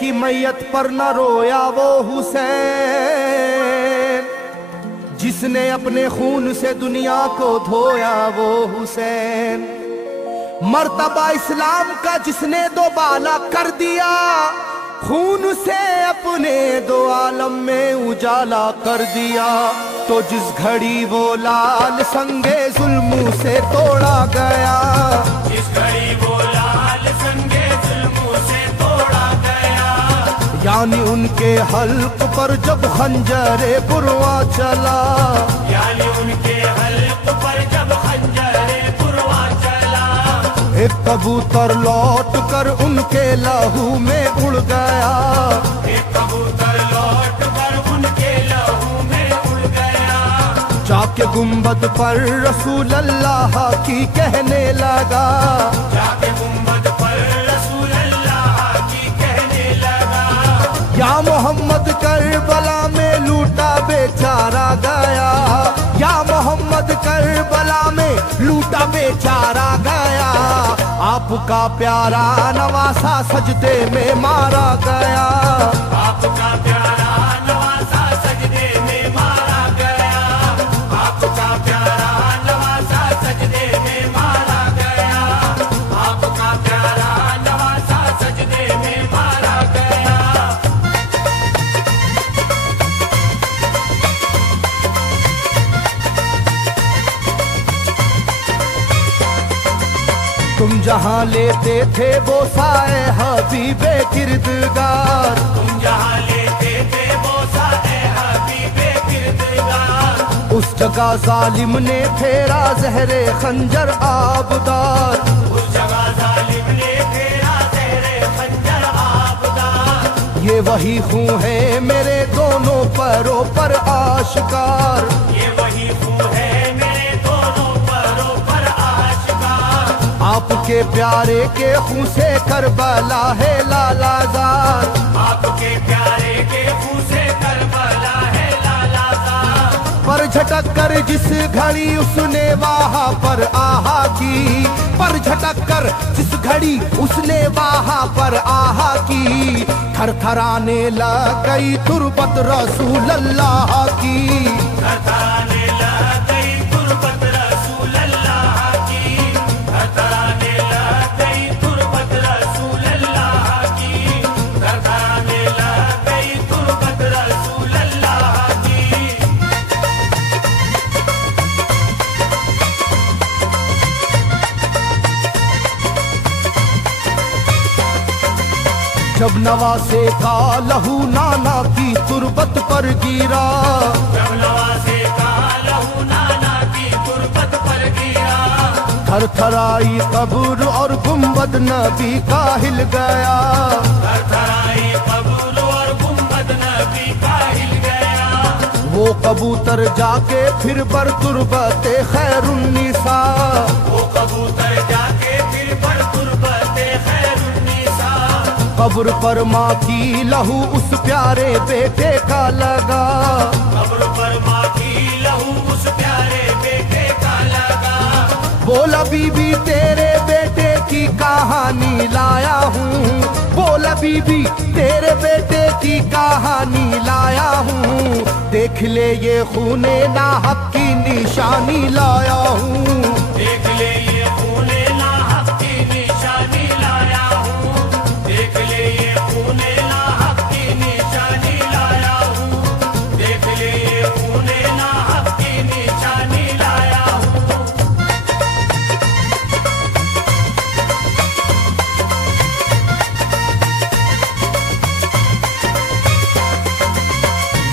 की मैयत पर न रोया वो हुसैन, जिसने अपने खून से दुनिया को धोया वो हुसैन। मर्तबा इस्लाम का जिसने दोबाला कर दिया, खून से अपने दो आलम में उजाला कर दिया। तो जिस घड़ी वो लाल संगे जुल्मों से तोड़ा गया, जिस घड़ी वो लाल संगे जुल्मों से तोड़ा गया, यानी उनके हल्क पर जब खंजरे पुरवा चला, यानी उनके हल्क पर जब खंजरे पुरवा चला, एक कबूतर लौट कर उनके लहू में उड़ गया, एक कबूतर लौट कर उनके लहू में उड़ गया, जाके गुंबद पर रसूल अल्लाह की कहने लगा, जाके गुंबद पर रसूल अल्लाह की कहने लगा, या मोहम्मद करबला में लूटा बेचारा गया, या मोहम्मद करबला में लूटा बेचारा गया। आपका प्यारा नवासा सजदे में मारा गया, आपका प्यारा नवासा सजदे में मारा गया, आपका प्यारा नवासा सजदे में मारा गया, आपका प्यारा नवासा सजदे में मारा गया। तुम जहाँ लेते थे वो साए हबीबे किरदगार, तुम जहाँ लेते थे वो साए हबीबे किरदगार, उस जगह जालिम ने फेरा जहरे खंजर आबदार, उस जगह जालिम ने फेरा जहरे खंजर आबदार। ये वही खून है मेरे दोनों पैरों पर आशिकार, ये वही खून है मेरे दोनों पैरों पर आशिकार। आपके प्यारे के खून से करबला है लालाजार, आपके प्यारे के खून से करबला है लालाजार। पर झटक कर जिस घड़ी उसने वहाँ पर आहा की, पर झटक कर जिस घड़ी उसने वहाँ पर आहा की, थरथराने लग गई तुरबत रसूल अल्लाह की, थरथराने लग गई तुरबत रसूल अल्लाह की, थरथराने लग गई तुरबत रसूल अल्लाह की, थरथराने लग गई तुरबत रसूल अल्लाह की। जब नवासे का लहू नाना की तुरबत पर गिरा, जब नवासे का लहू नाना की तुरबत पर गिरा, थरथराई कब्र और गुंबद नबी का हिल गया, थरथराई कब्र और गुंबद नबी का हिल गया। वो कबूतर जाके फिर बर तुरबते खैरुन्निसा, वो कबूतर जाके फिर पर तुरबते खैरुन्निसा, कब्र पर माँ की लहू उस प्यारे बेटे का लगा, कब्र पर माँ की लहू उस प्यारे बेटे का लगा। बोला बीबी तेरे बेटे की कहानी लाया हूँ, बोला बीबी तेरे बेटे की कहानी लाया हूँ, देख ले ये खूने नाहक की निशानी लाया हूँ, देख ले ये खूने नाहक की निशानी लाया हूँ, देख ले ये खूने नाहक की निशानी लाया हूँ, देख ले ये खूने नाहक की निशानी लाया हूँ।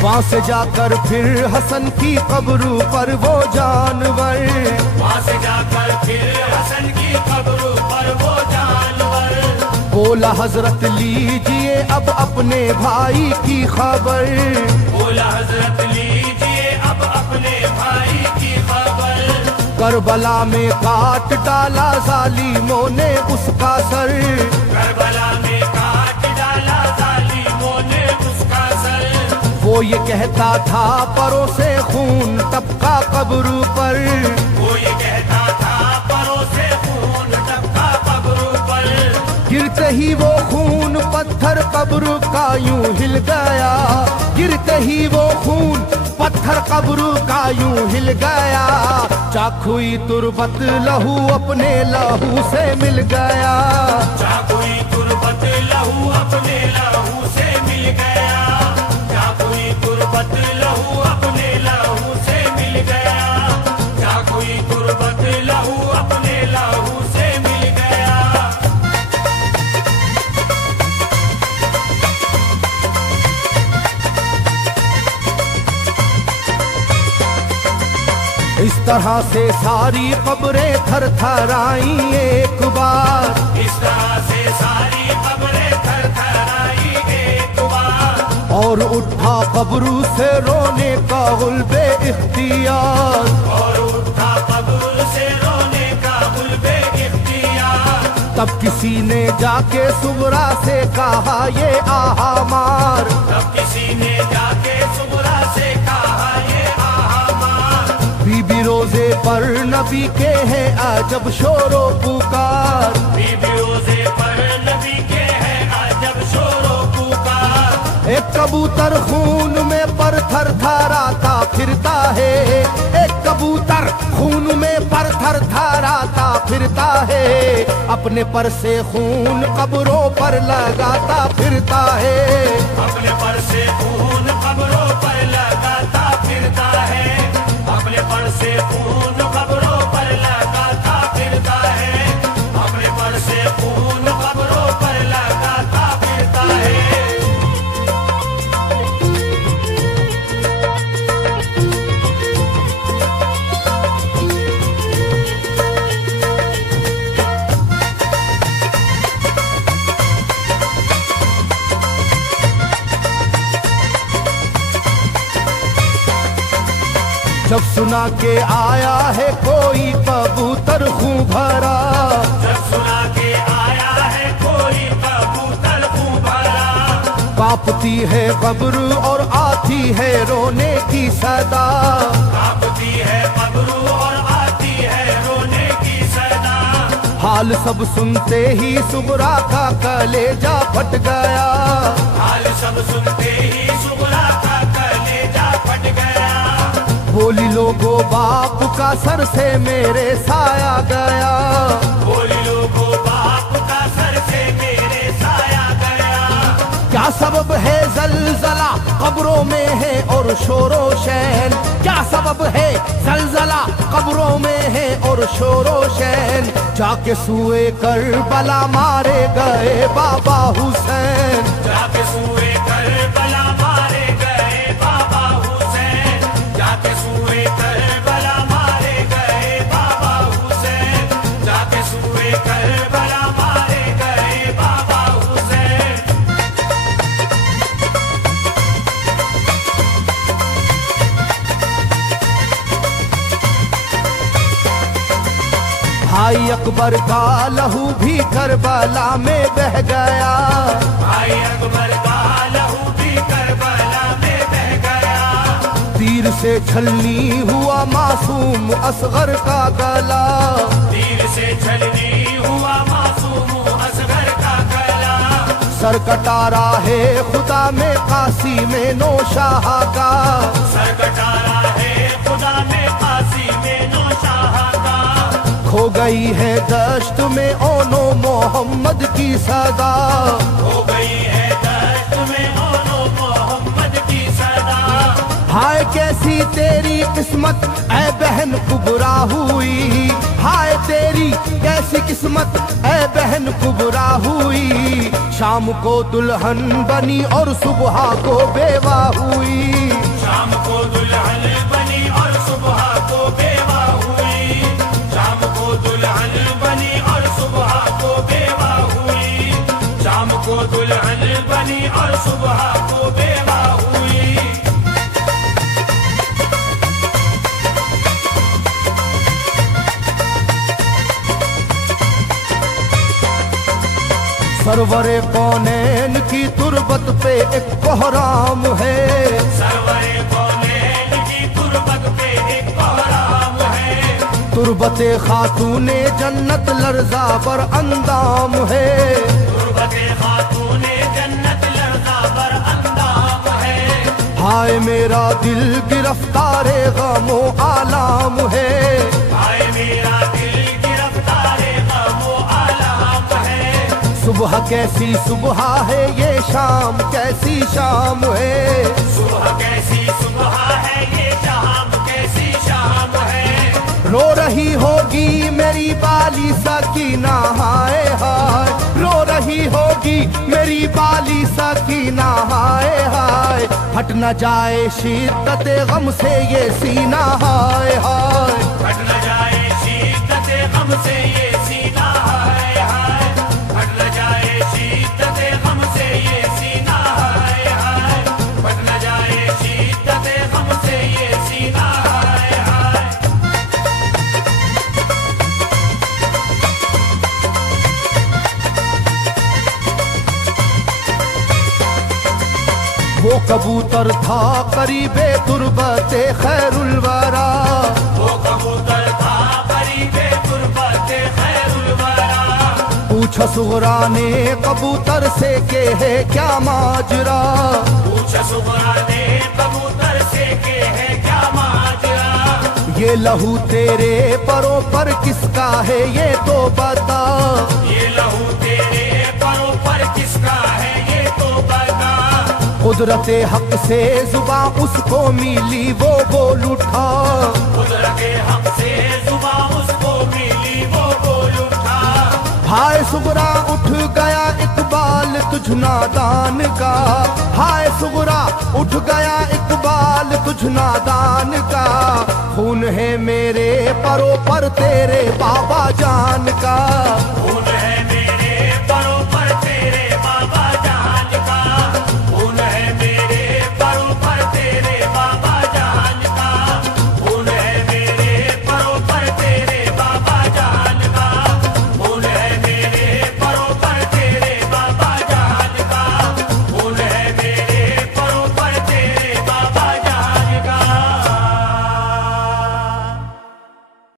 वहाँ से जाकर फिर हसन की कब्र पर वो जानवर, वहाँ से जाकर फिर हसन की कब्र पर वो जानवर, बोला हजरत लीजिए अब अपने भाई की खबर, बोला हजरत लीजिए अब अपने भाई की खबर। करबला में काट डाला जालिमों ने उसका सर, करबला में काट डाला जालिमों ने उसका सर। वो ये कहता था परों से खून टपका कब्र पर, वो ये कहता था परों से खून टपका कब्र पर। गिरते ही वो खून पर पत्थर कब्र का यूं हिल गया, गिरते ही वो खून पत्थर कब्र का यूं हिल गया। चाकुई तुरबत लहू अपने लहू से मिल गया, चाकुई तुरबत लहू अपने लहू से मिल गया, चाकुई तुरबत लहू अपने लहू से मिल गया, चाकुई तुरबत लहू अपने लहू से मिल गया। इस तरह से सारी कब्रें थर थर आई एक बार, इस तरह से सारी कब्रें थर थर आई एक बार, और उठा कब्र से रोने का गुल्बे इख्तियार, और उठा कब्र से रोने का गुल्बे इख्तियार। तब किसी ने जाके सुगरा से कहा ये आहा मार, तब किसी ने जाके सुगरा से कहा ये आहा मार। बीबी रोजे पर नबी के हैं अजब शोरो पुकार, बीबी रोजे पर नबी के हैं अजब शोरो पुकार। एक कबूतर खून में पर थर थराता फिरता है, एक कबूतर खून में पर थर थराता फिरता है, अपने पर से खून कब्रों पर लगाता फिरता है, अपने पर से खून कब्रों पर लगाता फिरता है, अपने पर से खून कब्रों पर लगाता फिरता है, अपने पर से खून कब्रों पर लगाता फिरता है। जब सुना के आया है कोई कबूतर खूं भरा, जब सुना के आया है कोई कबूतर खूं भरा, कांपती है कब्र और आती है रोने की सदा, कांपती है कब्र और आती है रोने की सदा। हाल सब सुनते ही सुगरा का कलेजा फट गया, हाल सब सुनते ही सुगरा का कलेजा फट गया। बोली लोगो बाप का सर से मेरे साया गया, बोली लोगो बाप का सर से मेरे साया गया। क्या सबब है जलजला कब्रों में है और शोरो शैन, क्या सबब है जलजला कब्रों में है और शोरो शैन। जाके सुए करबला मारे गए बाबा हुसैन, जाके सुए करबला मारे गए बाबा हुसैन, जाके सुए करबला मारे गए बाबा हुसैन, जाके सुए करबला मारे गए बाबा हुसैन। भाई अकबर का लहू भी करबला में बह गया, भाई अकबर का लहू भी करबला में बह गया। तीर से छलनी हुआ मासूम असगर का गला, तीर से छलनी हुआ मासूम असगर का गला। सर कटारा है खुदा में काशी में नौशाह का, सर कटारा है खुदा में काशी में नौशाह का। खो गई है दश्त में ओनो मोहम्मद की सदा, हो गई है दश्त में ओनो मोहम्मद की सदा। हाय कैसी तेरी किस्मत ऐ बहन कुबरा हुई, हाय तेरी कैसी किस्मत ऐ बहन कुबरा हुई। शाम को दुल्हन बनी और सुबह को बेवा हुई, शाम को दुल्हन बनी और सुबह को बेवा हुई, शाम को दुल्हन बनी और सुबह को बेवा हुई, शाम को दुल्हन बनी और सुबह को बेवा हुई। सरवरे कौनैन की तुरबत पे एक कोहराम है, सरवरे कौनैन की तुरबत पे एक कोहराम है। तुरबते खातूने जन्नत लर्जा पर अंदाम है, तुरबते खातूने हाय मेरा दिल गिरफ्तारे गमो आलाम है, हाय मेरा दिल गिरफ्तारे गमो आलाम है। सुबह कैसी सुबह है ये शाम कैसी शाम है, सुबह कैसी सुबह है ये शाम कैसी शाम है। रो रही होगी मेरी बाली सकीना हाय हाय, रो रही होगी मेरी बाली सकीना हाय हाय। हट न जाए शिद्दत गम से ये सीना हाय हाय, हट न जाए शिद्दत गम से ये सीना हाय हाय, हट न जाए शिद्दत गम से ये सीना हाय हाय, हट न जाए शिद्दत गम से ये सीना हाय हाय। वो कबूतर था करीबे तुरबते खैरुल वरा, वो कबूतर था करीबे तुरबते खैरुल वरा। पूछा सुगरा ने कबूतर से के है क्या माजरा, पूछा सुगरा ने कबूतर से के है क्या माजरा। ये लहू तेरे परों पर किसका है ये तो बता, ये लहू तेरे परों पर किसका है ये तो बता। कुदरते हक से जुबां उसको मिली वो बोल उठा, कुदरते हक से जुबां उसको मिली वो बोल उठा। हाय सुगरा उठ गया इकबाल तुझ नादान का, हाय सुगरा उठ गया इकबाल तुझ नादान का। खून है मेरे परों पर तेरे बाबा जान का, खून